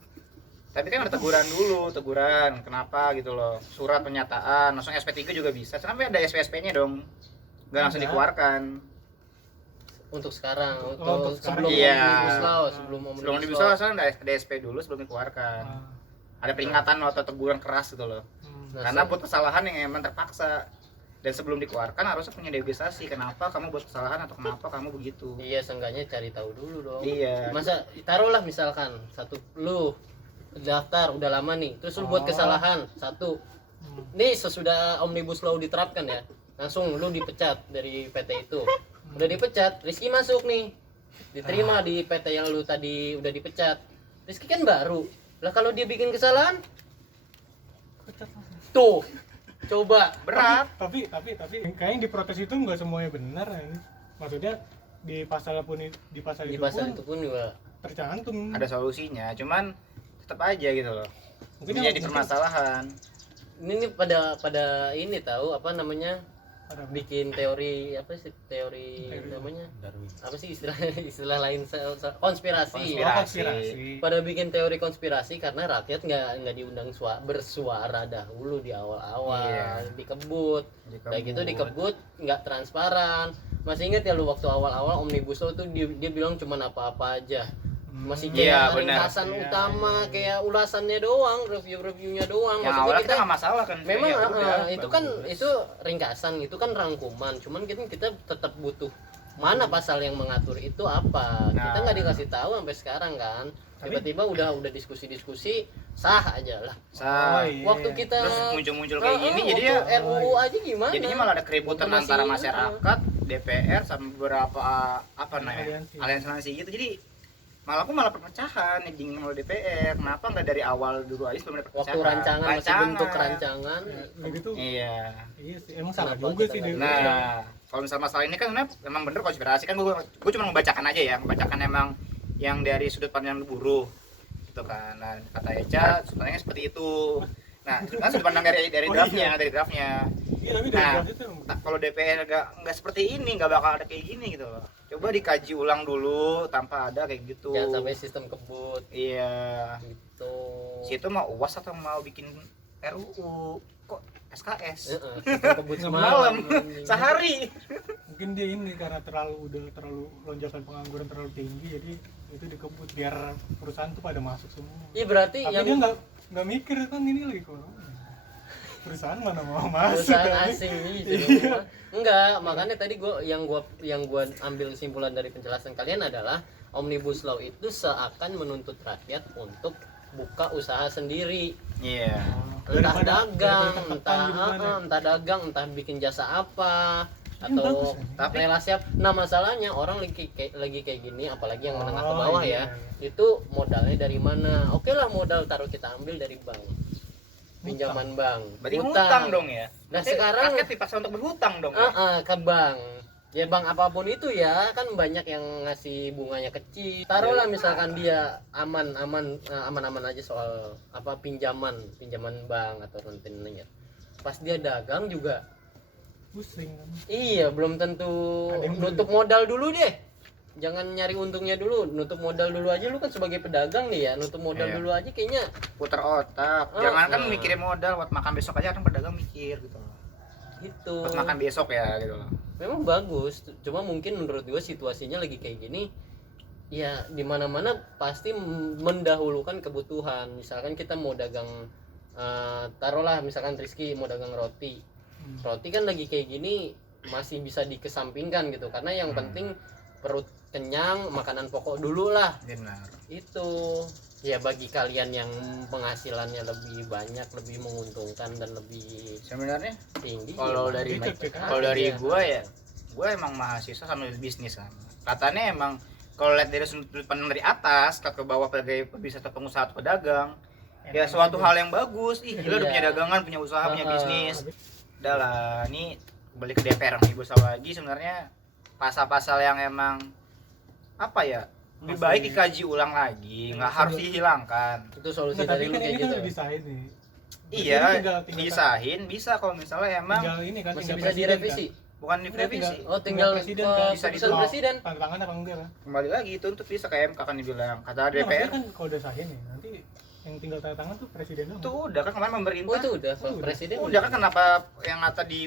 tapi kan ada teguran kenapa gitu loh, surat pernyataan, langsung SP3 juga bisa. Sampai ada SP-nya dong, nggak langsung Ada. dikeluarkan. Untuk sekarang, untuk sekarang. sebelum Iya. Omnibus Law, Sebelum Omnibus dibisa langsung ada SP dulu sebelum dikeluarkan. Ada peringatan atau teguran keras gitu loh. Nah, Karena buat kesalahan yang emang terpaksa. Dan sebelum dikeluarkan harusnya punya negosiasi, kenapa kamu buat kesalahan atau kenapa kamu begitu. Iya, seenggaknya cari tahu dulu dong. Iya. Masa taruhlah misalkan lu daftar udah lama nih, terus lu buat Oh. kesalahan satu. Nih sesudah Omnibus Law diterapkan ya, langsung lu dipecat dari PT itu. Udah dipecat, Rizky masuk nih, diterima di PT yang lu tadi udah dipecat. Rizky kan baru. Lah kalau dia bikin kesalahan, tuh coba Berat. Tapi kayaknya di protes itu nggak semuanya benar ya. Maksudnya di pasal di itu pasal pun itu pun juga. tercantum. Ada solusinya, cuman tetap aja gitu loh. Mungkin Jadi permasalahan. Ini pada ini tahu apa namanya? ada Bikin teori apa sih teori Teori. namanya apa sih istilah lain konspirasi. Konspirasi. Pada bikin teori konspirasi karena rakyat nggak diundang bersuara dahulu di awal-awal. Iya. Dikebut kayak gitu, dikebut nggak transparan. Masih ingat ya lu waktu awal-awal Omnibus Law tuh dia bilang cuman apa-apa aja, masih Iya, kayak benar. ringkasan Iya, utama, kayak ulasannya doang, review-reviewnya doang. Yang Maksudnya awalnya kita nggak masalah kan. memang Ya udah, itu kan itu ringkasan, itu kan rangkuman, cuman kita tetap butuh mana pasal yang mengatur itu apa. Kita Nah. nggak dikasih tahu sampai sekarang kan, tiba-tiba udah diskusi sah aja lah. Sah. iya. Waktu kita Terus muncul kayak gini jadi ya waktu RUU aja gimana, jadinya malah ada keributan Waktu masih- antara masyarakat, DPR sama beberapa apa namanya Aliansi. aliansi gitu. Jadi malah perpecahan nih dingin sama DPR. Kenapa nggak dari awal dulu aja sebelum ada perpecahan? waktu rancangan masih bentuk rancangan. Ya, begitu. Iya. Iya sih, emang salah Kenapa juga kita sih nggak- dia. Nah, kalau misalnya masalah ini kan sebenarnya memang bener konspirasi kan gue cuma membacakan aja ya, membacakan emang yang dari sudut pandang buruh gitu kan. Nah, kata Eca sudut pandangnya seperti itu. Nah, itu kan sudut pandang dari Oh, draftnya, iya. dari draftnya. Iya, tapi dari Nah, draft itu Nah, kalau DPR nggak seperti ini, nggak bakal ada kayak gini gitu loh. Coba dikaji ulang dulu tanpa ada kayak gitu. Jangan sampai sistem kebut Iya. gitu. Situ mau UAS atau mau bikin RUU? Kok SKS? Sistem kebut Nggak semalam. Sehari. mungkin dia ini karena terlalu lonjakan pengangguran terlalu tinggi, jadi itu dikebut biar perusahaan tuh pada masuk semua. Iya berarti Tapi yang dia nggak mikir kan ini lagi corona. Perusahaan mana mau masuk perusahaan kan? asing gitu. Iya. Enggak, makanya tadi yang gua ambil kesimpulan dari penjelasan kalian adalah Omnibus Law itu seakan menuntut rakyat untuk buka usaha sendiri. Iya. Entah Daripada dagang, tertekan entah gitu kan ya. entah dagang, entah bikin jasa apa Ini bagus, atau ya. Tapi- relasi apa. Nah, masalahnya orang lagi kayak gini, apalagi yang menengah ke Oh, bawah iya. ya. Itu modalnya dari mana? Oke lah, modal taruh kita ambil dari bank. Pinjaman bank. Berarti hutang dong ya. Nah, Berarti sekarang rakyat dipaksa untuk berhutang dong. Ya? ke bank. Ya bank apapun itu ya, kan banyak yang ngasih bunganya kecil. Taruhlah misalkan dia aman aja soal apa pinjaman bank atau rentenir. Pas dia dagang juga Pusing kan. iya belum tentu Ada yang nutup modal dulu deh. Jangan nyari untungnya dulu, nutup modal dulu aja. Lu kan sebagai pedagang nih ya, nutup modal Iya. dulu aja kayaknya Putar otak. Oh, Jangan kan nah. mikirin modal buat makan besok aja, kan pedagang mikir gitu. gitu. Buat makan besok ya gitu loh. Memang bagus, cuma mungkin menurut gue situasinya lagi kayak gini ya, di mana-mana pasti mendahulukan kebutuhan. Misalkan kita mau dagang taruhlah misalkan Rizky mau dagang roti kan lagi kayak gini masih bisa dikesampingkan gitu, karena yang penting perut kenyang, makanan pokok dulu lah. Benar. Itu ya bagi kalian yang penghasilannya lebih banyak, lebih menguntungkan dan lebih Sebenarnya tinggi kalau ya dari baik-baik kalau aja. dari gua ya, gua emang mahasiswa sambil bisnis kan. Katanya emang kalau lihat dari sudut pandang dari atas ke bawah sebagai bisa atau pengusaha atau pedagang, ya suatu hal yang bagus. Ih, gila udah punya dagangan, punya usaha, punya Heeh. bisnis. Udah lah, ini balik ke DPR Omnibus Law lagi. Sebenarnya pasal-pasal yang emang apa ya, lebih Masih- baik dikaji ulang lagi, nggak harus dihilangkan. Itu solusi Nggak, dari tapi lu kan kayak ini kan gitu. udah disahin nih. Iya, Tinggal- disahin bisa kalau misalnya emang tinggal ini kan Masih tinggal bisa presiden, direvisi. bukan Kan? direvisi. Oh, tinggal presiden oh, kan bisa keputusan ditolak. presiden. Tanda tangan apa enggak kan? Kembali lagi tuntut bisa ke MK kan dibilang. Kata Nah, maksudnya DPR kan kalau udah sahin nih, nanti yang tinggal tanda tangan tuh presiden doang. itu udah kan kemarin Oh, pemerintah. itu udah Oh, udah. presiden. Udah kan kenapa yang kata di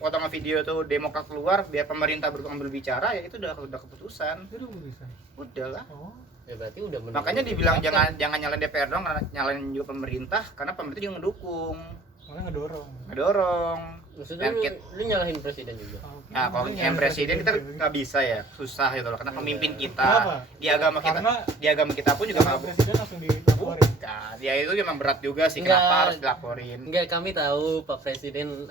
potongan video tuh Demokrat keluar biar pemerintah berbicara, ya itu udah keputusan. Itu udah bisa. Udahlah. Oh, Ya berarti udah benar. Makanya dibilang jangan nyalain DPR dong, karena nyalain juga pemerintah karena pemerintah juga ngedukung, makanya ngedorong. ngedorong. Maksudnya Dan lu nyalahin presiden juga. Nah, kalau yang presiden kita nggak bisa ya, susah gitu loh, karena pemimpin kita Kenapa? di agama kita, Karena di agama kita pun juga kalau nggak presiden langsung dilaporin. bukan. Ya itu memang berat juga sih, Enggak. kenapa harus dilaporin. Enggak, kami tahu Pak Presiden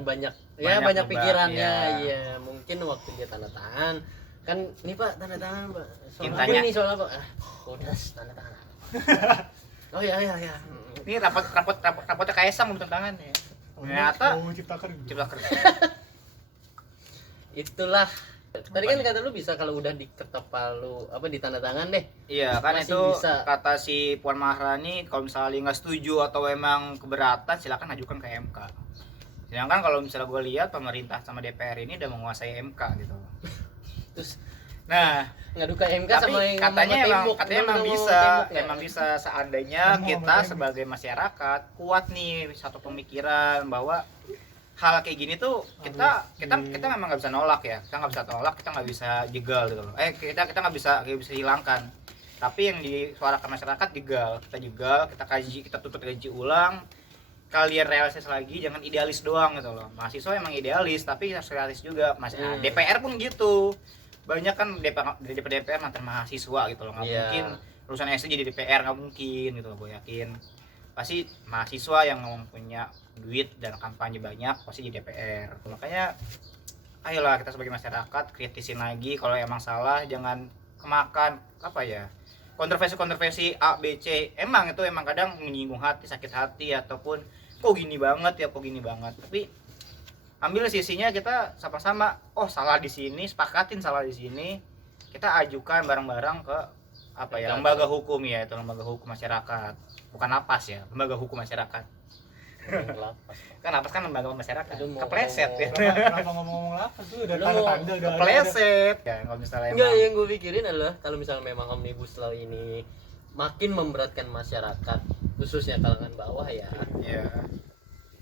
banyak Banyak banyak beban, pikirannya. ya. Iya, mungkin waktu dia tanda tangan kan ini Pak tanda tangan Pak. Soal apa Tanya. ini soal apa? Udah tanda tangan. Oh iya. Ini rapotnya Kaisang belum tangan ya. Ternyata mau ciptakan gitu. cipta kerja. Itulah. Tadi kan kata lu bisa kalau udah diketok palu apa di tanda tangan deh. Iya kan Masih itu bisa. kata si Puan Maharani, kalau misalnya nggak setuju atau emang keberatan silakan ajukan ke MK. Sedangkan kalau misalnya gue lihat pemerintah sama DPR ini udah menguasai MK gitu. Terus Nah, ngadu ke MK tapi sama yang katanya ngomong emang tembok. katanya emang Ngomong bisa, tembok nggak? emang bisa seandainya Ngomong kita sama tembok. sebagai masyarakat kuat nih satu pemikiran bahwa hal kayak gini tuh kita memang nggak bisa nolak ya, kita nggak bisa tolak, kita nggak bisa jegal gitu loh. Kita nggak bisa hilangkan. Tapi yang disuarakan masyarakat jegal, kita kaji, kita tuntut kaji ulang. Kalian realistis lagi, jangan idealis doang gitu loh. Mahasiswa emang idealis, tapi harus realistis juga. Nah, DPR pun gitu. Banyak kan DPR mantan mahasiswa gitu loh, nggak Iya. mungkin urusan SD jadi DPR, nggak mungkin gitu loh, gue yakin. Pasti mahasiswa yang punya duit dan kampanye banyak pasti jadi DPR. Makanya ayolah kita sebagai masyarakat kritisin lagi, kalau emang salah jangan kemakan apa ya, kontroversi A, B, C. Emang itu emang kadang menyinggung hati, sakit hati, ataupun kok gini banget. Tapi ambil sisinya, kita sama-sama salah di sini, sepakatin salah di sini, kita ajukan bareng-bareng ke apa ya, lembaga hukum ya, itu lembaga hukum masyarakat. Bukan lapas ya, lembaga hukum masyarakat. Kan lapas kan lembaga masyarakat. Itu mau Kepleset ya. Kenapa ngomong lapas tuh udah Lu tanda-tanda udah Kepleset. Ya, kalau misalnya Enggak, emang yang gue pikirin adalah kalau misalnya memang Omnibus Law ini makin memberatkan masyarakat, khususnya kalangan bawah ya. ya.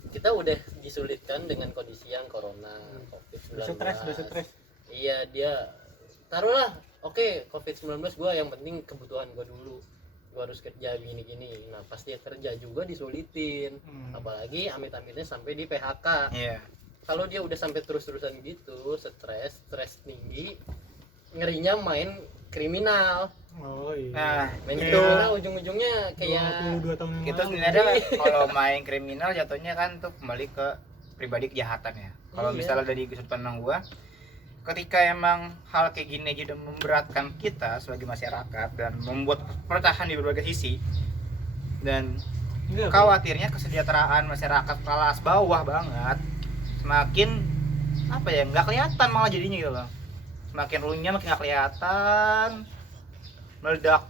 Kita udah disulitkan dengan kondisi yang corona, COVID-19. udah stres. Iya, dia taruhlah, oke, COVID-19 gue yang penting kebutuhan gue dulu. Gue harus kerja gini-gini. Nah, pas dia kerja juga disulitin. Apalagi amit-amitnya sampai di PHK. Iya. Kalau dia udah sampai terus-terusan gitu, stres tinggi, ngerinya main kriminal. Oh iya. Nah, Main Kayak kriminal ujung-ujungnya kayak 22 tahun yang itu lalu. sebenarnya kalau main kriminal jatuhnya kan tuh kembali ke pribadi kejahatan ya. Kalau Iya. misalnya dari sudut pandang gua, ketika emang hal kayak gini aja udah memberatkan kita sebagai masyarakat dan membuat pertahan di berbagai sisi, dan Enggak, khawatirnya kesejahteraan masyarakat kelas bawah banget, semakin apa ya, nggak kelihatan malah jadinya gitu loh. Semakin runyam, makin nggak kelihatan, meledak,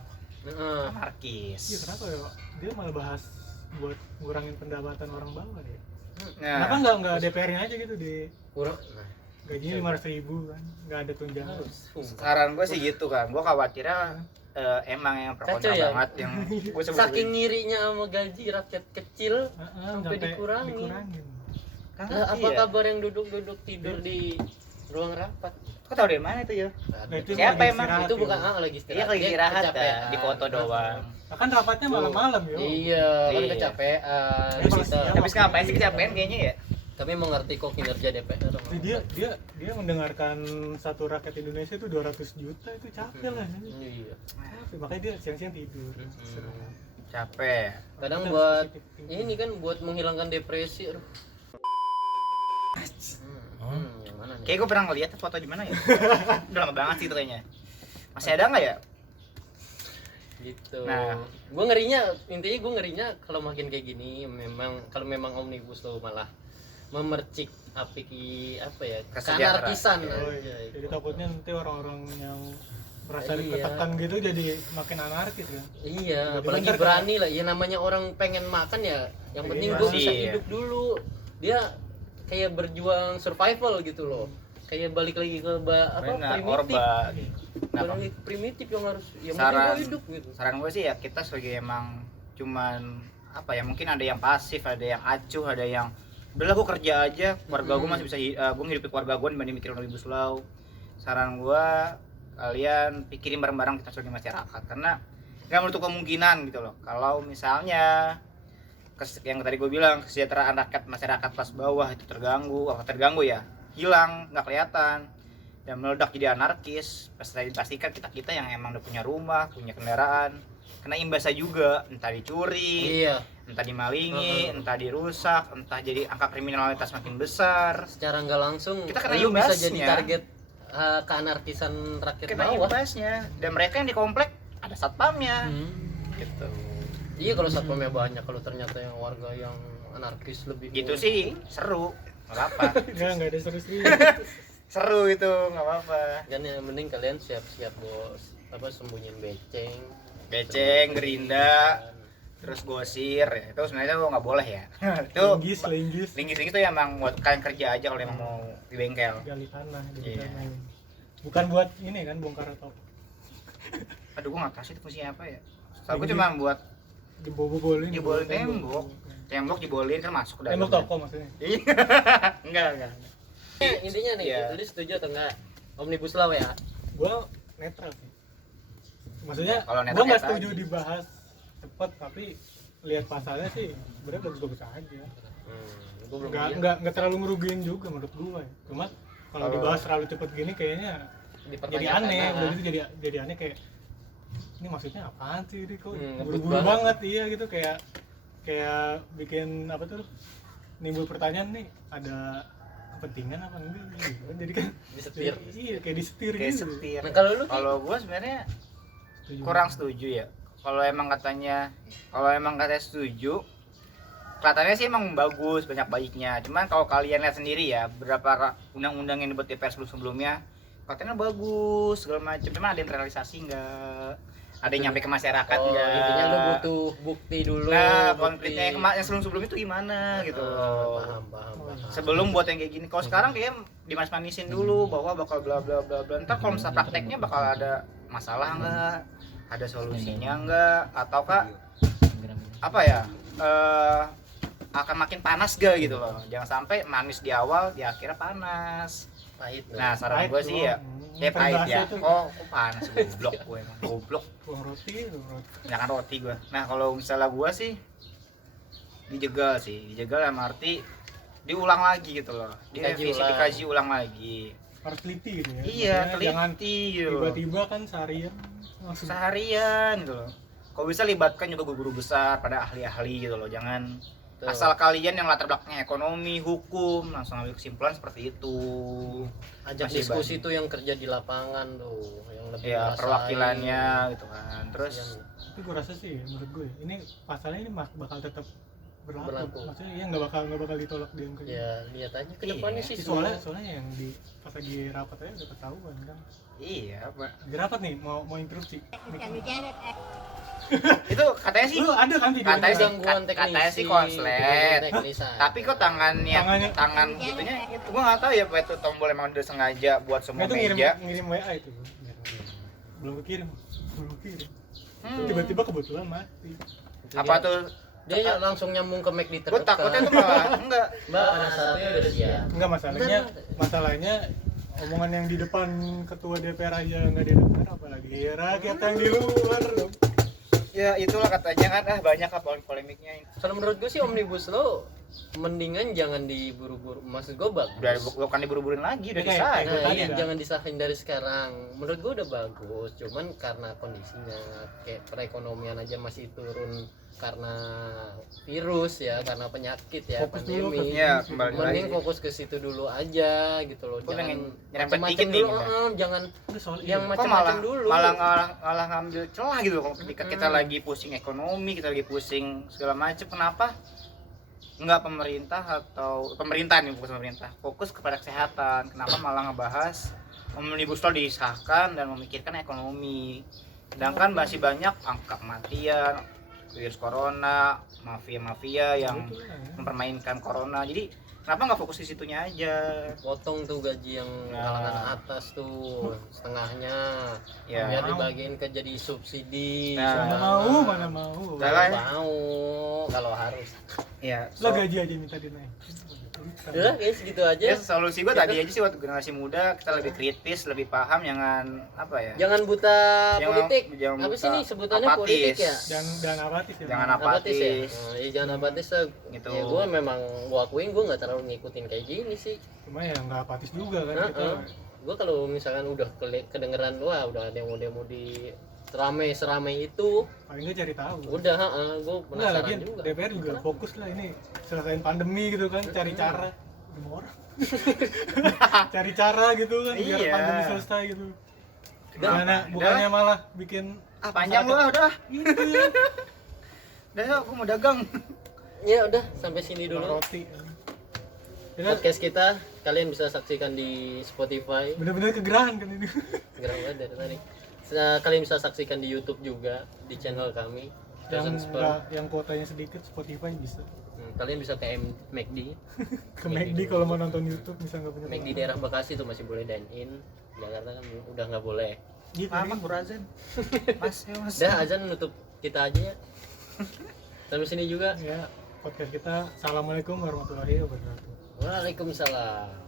Heeh. anarkis. Iya, kenapa ya? Dia malah bahas buat ngurangin pendapatan orang bawah ya. Nah, Kenapa nggak DPR-nya aja gitu di kurang gajinya 500.000 kan? Nggak ada tunjangan. saran gue sih gitu kan, gue khawatirnya emang yang pro kontra Kacau ya? banget yang gue saking ngirinya sama gaji rakyat kecil. Sampai dikurangin. kan, Lah, apa iya. kabar yang duduk-duduk tidur di ruang rapat? Kok tau dari mana itu ya? Nah, itu Siapa lagi emang? istirahat Itu ya. bukan lagi istirahat. Iya lagi Dia istirahat kecapean. kan, di foto doang. Nah, kan rapatnya malam-malam yo. Iya, kan Iya. kecapean. Ya, Kita- pasti. Habis ngapain sih kecapean kayaknya ya? Kami mengerti kok kinerja DPR. Jadi dia mendengarkan satu rakyat Indonesia itu 200 juta itu capek lah. Iya. Capek, makanya dia siang-siang tidur. Capek. Kadang Kita buat positif thinking. ini kan buat menghilangkan depresi. Aduh. Yang mana nih? Kayak gue pernah ngeliat foto di mana ya? Udah lama banget sih itu kayaknya. Masih ada nggak ya? gitu. Nah. Gue ngerinya, intinya gue ngerinya kalau makin kayak gini, kalau memang omnibus law malah memercik apa ya, Kesejahteraan. keanarkisan Oh, aja. jadi takutnya nanti orang-orang yang merasa Iya. ditekan gitu jadi makin anarkis kan. Iya, Tiba-tiba apalagi ntar berani lah. Ya namanya orang pengen makan ya, yang Iya, penting gue bisa iya. hidup dulu. Dia kayak berjuang survival gitu loh. Kayak balik lagi ke Benar, primitif. orba. Kenapa? Balik primitif yang harus yang Saran- penting gue hidup gitu. Saran gue sih ya kita sebagai emang cuman apa ya, mungkin ada yang pasif, ada yang acuh, ada yang udahlah gue kerja aja, keluarga gue masih bisa gue nghidupi keluarga gue dibanding mikirin omnibus law. Saran gue kalian pikirin bareng-bareng kita sebagai masyarakat, karena nggak menutup kemungkinan gitu loh kalau misalnya yang tadi gue bilang kesejahteraan rakyat masyarakat kelas bawah itu terganggu ya, hilang nggak kelihatan dan meledak jadi anarkis. Pasti dipastikan kita yang emang udah punya rumah, punya kendaraan kena imbasnya juga, entah dicuri, Iya, entah dimalingi, entah dirusak, entah jadi angka kriminalitas makin besar. secara nggak langsung Kita kena lu bisa imbasnya. jadi target keanarkisan rakyat Kena bawah. imbasnya, dan mereka yang di komplek ada satpamnya gitu. Iya, kalau satpamnya banyak, kalau ternyata yang warga yang anarkis lebih Gitu sih seru, nggak apa-apa. Nggak ada serius. Seru itu nggak apa-apa. kan yang mending kalian siap-siap bos sembunyiin Beceng, gerinda, terus gosir, ya, itu sebenarnya tuh nggak boleh ya. Itu Linggis. linggis itu ya emang buat kalian kerja aja kalau emang mau di bengkel. Gali tanah, Iya. bukan buat ini kan bongkar atau Aduh gua nggak tahu sih itu fungsinya apa ya. Soalnya gua cuma buat jebolin tembok jebolin kan masuk ke dalam. tembok toko maksudnya. Iya. enggak. intinya nih, Iya. lu setuju atau enggak omnibus law ya? Gua netral sih. Maksudnya Kalau netral gua nggak kayak setuju tadi. dibahas cepet, tapi lihat pasalnya sih sebenarnya bagus-bagus aja. Gua belum lihat. Nggak terlalu ngerugiin juga menurut gua ya. Cuma kalau Kalau- dibahas terlalu cepet gini kayaknya jadi Dipertanyakan, aneh. nah. Udah gitu jadi aneh, kayak ini maksudnya apaan sih ini kok Ngebut buru-buru banget. banget. Iya gitu, kayak bikin apa tuh, nimbul pertanyaan nih, ada kepentingan apa enggak gitu kan. Jadi kan Disetir. iya kayak disetir Kayak gitu. setir. Nah, kalau lu Kalau gua sebenarnya Setuju. kurang setuju ya. Kalau emang katanya setuju, kelihatannya sih emang bagus, banyak baiknya. Cuman kalau kalian lihat sendiri ya, beberapa undang-undang yang dibuat DPR sebelumnya katanya bagus segala macam. Cuman ada yang terrealisasi enggak, ada yang nyampe ke masyarakat oh, enggak. intinya lu butuh bukti dulu. Nah, bukti. konfliknya yang sebelum itu gimana gitu loh. Paham. Sebelum buat yang kayak gini. Kalau sekarang kayak dimanis-manisin dulu bahwa bakal bla bla bla bla. Ntar kalau misalnya prakteknya bakal ada masalah enggak? Ada solusinya enggak? Ataukah apa ya? Akan makin panas gak gitu loh. Jangan sampai manis di awal, di akhirnya panas. Pahit. Nah, saran Pahit gue sih ya, doang. ya pahit ya. Peribahasa itu. Oh, kok panas, goblok gue emang. Goblok, Buang roti. jangan roti gue. Nah, kalau misalnya gue sih dijegal dalam arti diulang lagi gitu loh. Dikaji ulang lagi. Harus teliti gitu ya. Iya, Maksudnya jangan teliti gitu. tiba-tiba kan seharian langsung. Seharian gitu loh. Kalau bisa libatkan juga guru-guru besar pada ahli-ahli gitu loh. Jangan Tuh. asal kalian yang latar belakangnya ekonomi, hukum langsung ambil kesimpulan seperti itu. Ajak Masih diskusi tuh yang kerja di lapangan tuh, yang lebih Ya, ngerasain. perwakilannya gitu kan. Terus Yang- Tapi gue rasa sih menurut gue ini pasalnya ini bakal tetap berlaku. Berlaku. Maksudnya ya nggak bakal ditolak di MK. ya lihat aja ke depannya Iya. sih Soalnya yang di pas lagi rapat aja udah ketahuan kan. iya, Pak. Lagi rapat nih mau interupsi. Itu katanya sih Lu ada kan videonya? Katanya sih- gangguan katanya sih teknisi, konslet. gangguan teknisan. tapi kok Tangannya- tangan gitunya itu gua nggak tahu ya apa itu tombol emang udah sengaja buat semua Nggak, itu meja. ngirim WA itu. Belum kirim. Hmm. Tiba-tiba kebetulan mati. Itu Apa dia- tuh? dia langsung nyambung ke McD Gua terdekat. takutnya tuh malah enggak. Mbak, panas satu ya udah siap. Enggak, masalahnya omongan yang di depan ketua DPR aja nggak didengar, apalagi rakyat yang di luar. Ya itulah katanya kan banyak apa polemiknya. Kalau menurut gue sih omnibus law mendingan jangan diburu-buru, maksud gue bagus. Udah bukan diburu-buruin lagi, udah Kayak- disahkan. kayak Nah, tadi iya, kan. jangan disahin dari sekarang. Menurut gue udah bagus, cuman karena kondisinya kayak perekonomian aja masih turun karena virus ya, karena penyakit ya, Fokus dulu pandemi. Iya, kembali Mending lagi. fokus ke situ dulu aja gitu loh. Gua Jangan pengen nyerempet macam-macam dikit nih, dulu, gitu. jangan Udah soal yang iya. Kok macam-macam dulu. malah ngambil celah gitu kalau ketika kita lagi pusing ekonomi, kita lagi pusing segala macam. Kenapa enggak pemerintah atau pemerintah nih, bukan pemerintah, fokus kepada kesehatan? Kenapa malah ngebahas omnibus law disahkan dan memikirkan ekonomi, sedangkan masih banyak angka kematian, virus corona, mafia-mafia yang mempermainkan corona. Jadi kenapa nggak fokus di situnya aja? Potong tuh gaji yang Nah. kalangan atas tuh setengahnya, Ya. biar dibagiin ke jadi subsidi. Nah. Mana mau Udah Kalau lah ya. mau, kalau harus. Ya, Lah gaji aja minta dinaik. Udah kayak segitu aja. ya solusi gua tadi aja sih, buat generasi muda kita lebih kritis, lebih paham, jangan apa ya? Jangan buta Jangan- politik. jangan Apa buta sih nih sebutannya apatis. politik ya? Jangan apatis ya. Jangan Bang. Apatis ya? apatis. Ya jangan apatis lah. Gitu. Ya gue memang gua akuin gue nggak terlalu ngikutin kayak gini sih. Cuma ya nggak apatis juga kan kita. Gue kalau misalkan udah kedengeran wah udah ada demo di seramai itu, Paling nggak cari tahu. udah gue Enggak penasaran lagi juga. DPR juga fokus lah ini selesain pandemi gitu kan, cari cara gimana cari cara gitu kan biar Iya. pandemi selesai gitu. Kenapa? Bukannya malah bikin Panjang lu ah, udah. gitu ya. Udah yuk, gua mau dagang. Ya udah sampai sini dulu Roti. Ya, podcast kita. Kalian bisa saksikan di Spotify. bener-bener kegerahan kan ini. Gerang banget dari tadi. Kalian bisa saksikan di YouTube juga di channel kami. yang Chosen Sperm. yang kuotanya sedikit Spotify bisa. Kalian bisa ke McD. Ke McD kalau mau nonton YouTube bisa nggak punya. McD daerah Bekasi tuh masih boleh dine in. Jakarta kan udah nggak boleh. Gitu. Lama Burazan. Mas, ya Mas. Dah azan nutup kita aja ya. Sampai sini juga. Ya, podcast kita. Assalamualaikum warahmatullahi wabarakatuh. Waalaikumsalam.